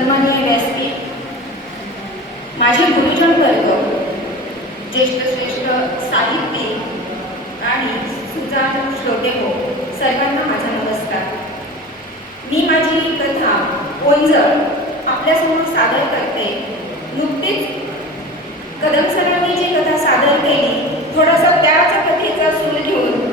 सन्मानीय व्यासपीठ. माझे गुरुजन वर्ग ज्येष्ठ श्रेष्ठ साहित्य आणि सुजात श्रोते हो सर्वांना माझा नमस्कार. मी माझी कथा ओंजळ आपल्यासमोर सादर करते. नुकतीच कदम सरांनी जी कथा सादर केली थोडासा त्याच कथेचा सूर घेऊन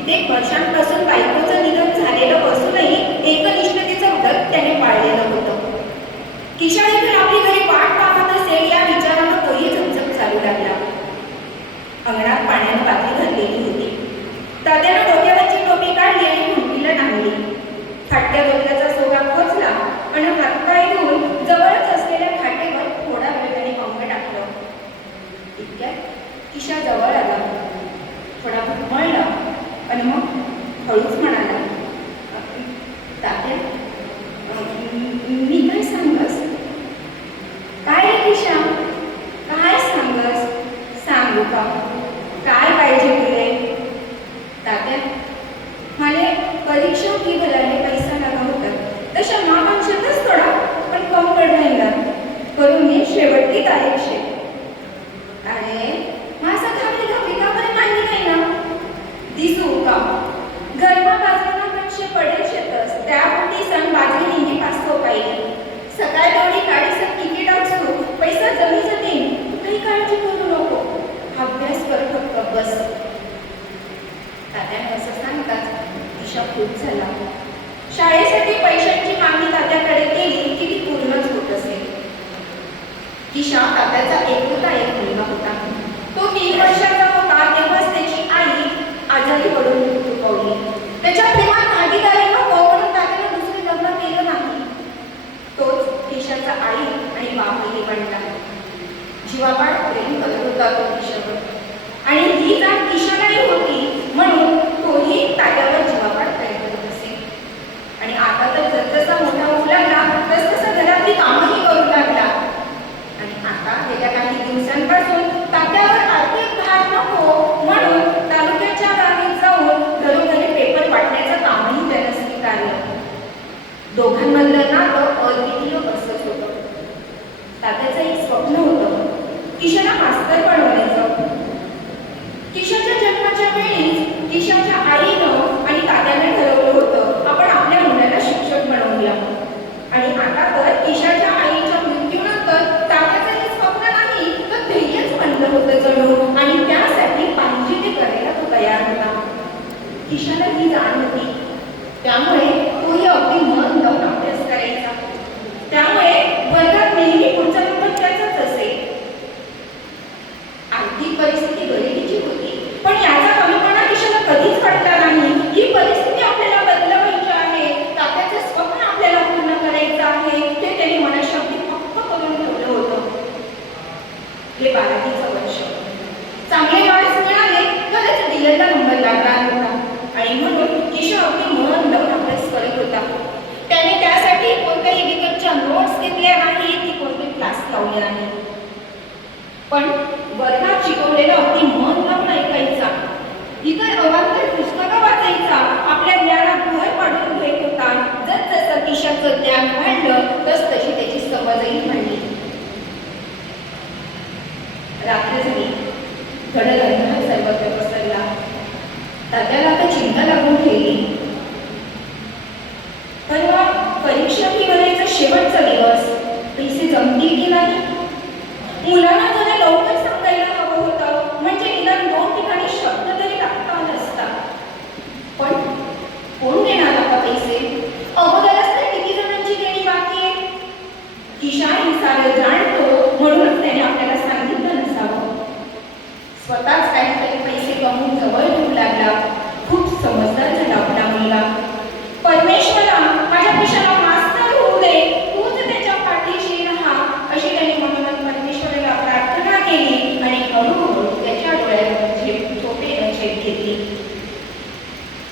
कित्येक वर्षांपासून बायकोचं मी काय सांगस? काय रे काय सांगस? सांगू का? किशोला मास्तर पण बनायचं किशोरच्या जन्माच्या वेळीच किशोरच्या आईनं आणि दादाने ठरवलं होतं आपण आपल्या मुलाला शिक्षक बनवूया. आणि आता तर किशोरच्या आईच्या मृत्यूनंतर दादाचं हे स्वप्न नाही तर ध्येयच बनलं होतं जणू. आणि त्यासाठी पाहिजे ते करायला तो तयार होता. किशोरला ही जाण होती. त्यामुळे तोही अगदी मन लावून अभ्यास करायचा. त्यामुळे तास लावले आहे. पण वर्गात शिकवलेला अगदी मन लावून ऐकायचा इतर अवांतर पुस्तकं वाचायचा. आपल्या ज्ञानात भर पाडून घेत होता. जसजसं किशाचं ज्ञान वाढलं तस तशी त्याची समजही म्हणली रात्र झाली घडलं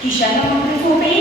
que já é uma performance é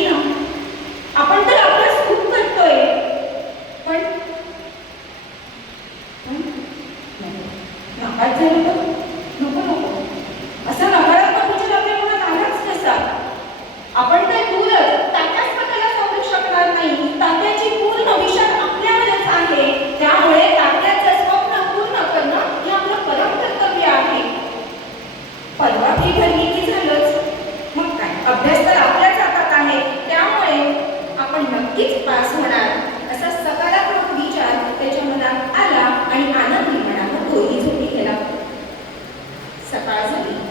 Separa as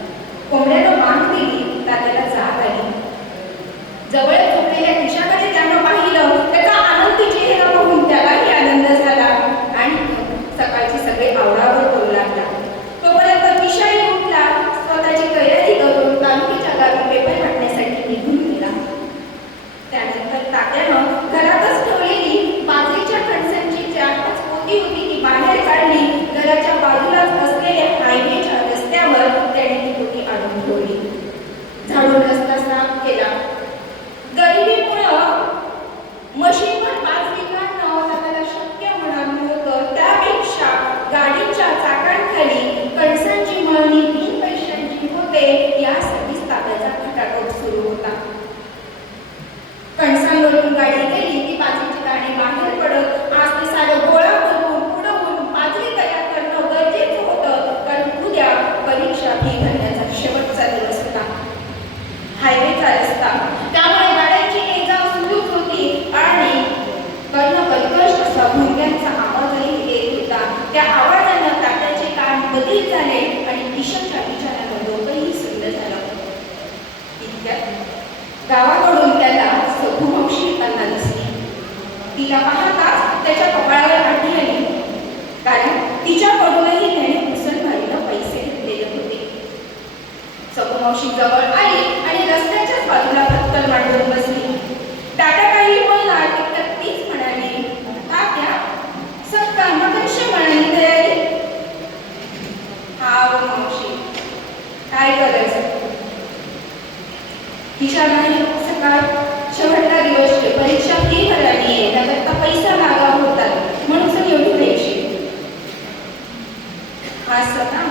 असं ना?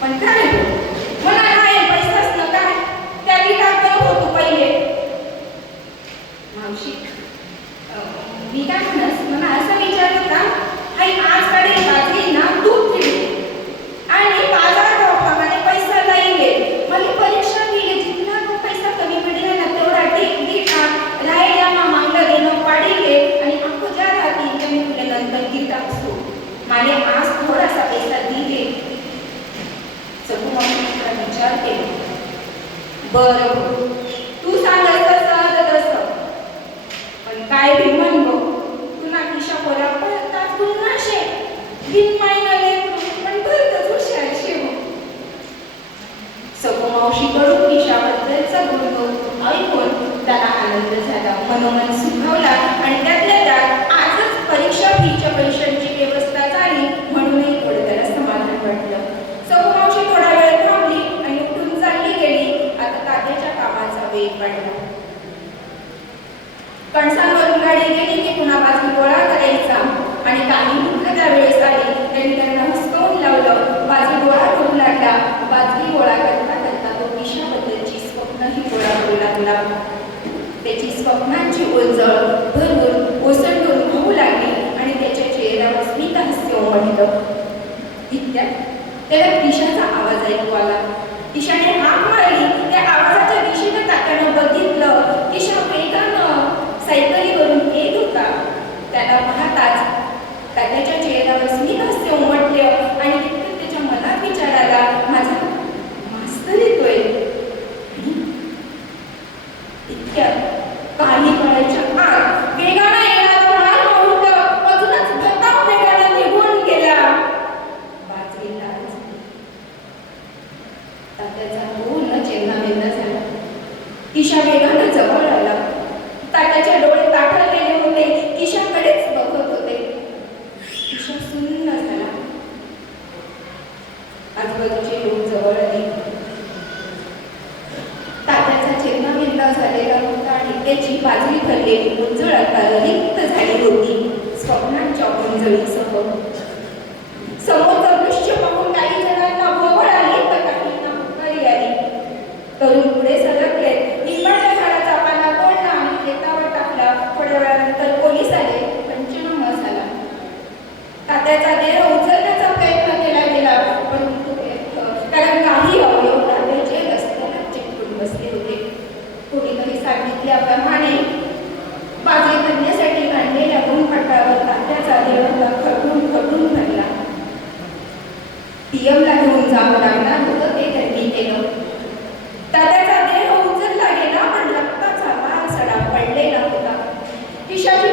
पण काय? मला काय पैसाच ना काय त्या गीतात होतो पहिले. मावशी मी काय म्हणस मला असं विचारलं का आई आजकडे मावशीकडून विषाबद्दलचा गुण ऐकून त्याला आनंद झाला. मनोमन सुखावला आणि त्यातल्या त्यात आजच परीक्षा फीच्या पैशांची त्याची बाजरी भरलेली मुंजळ आता रिक्त झाली होती. स्वप्नांच्या मुंजळीसह кричать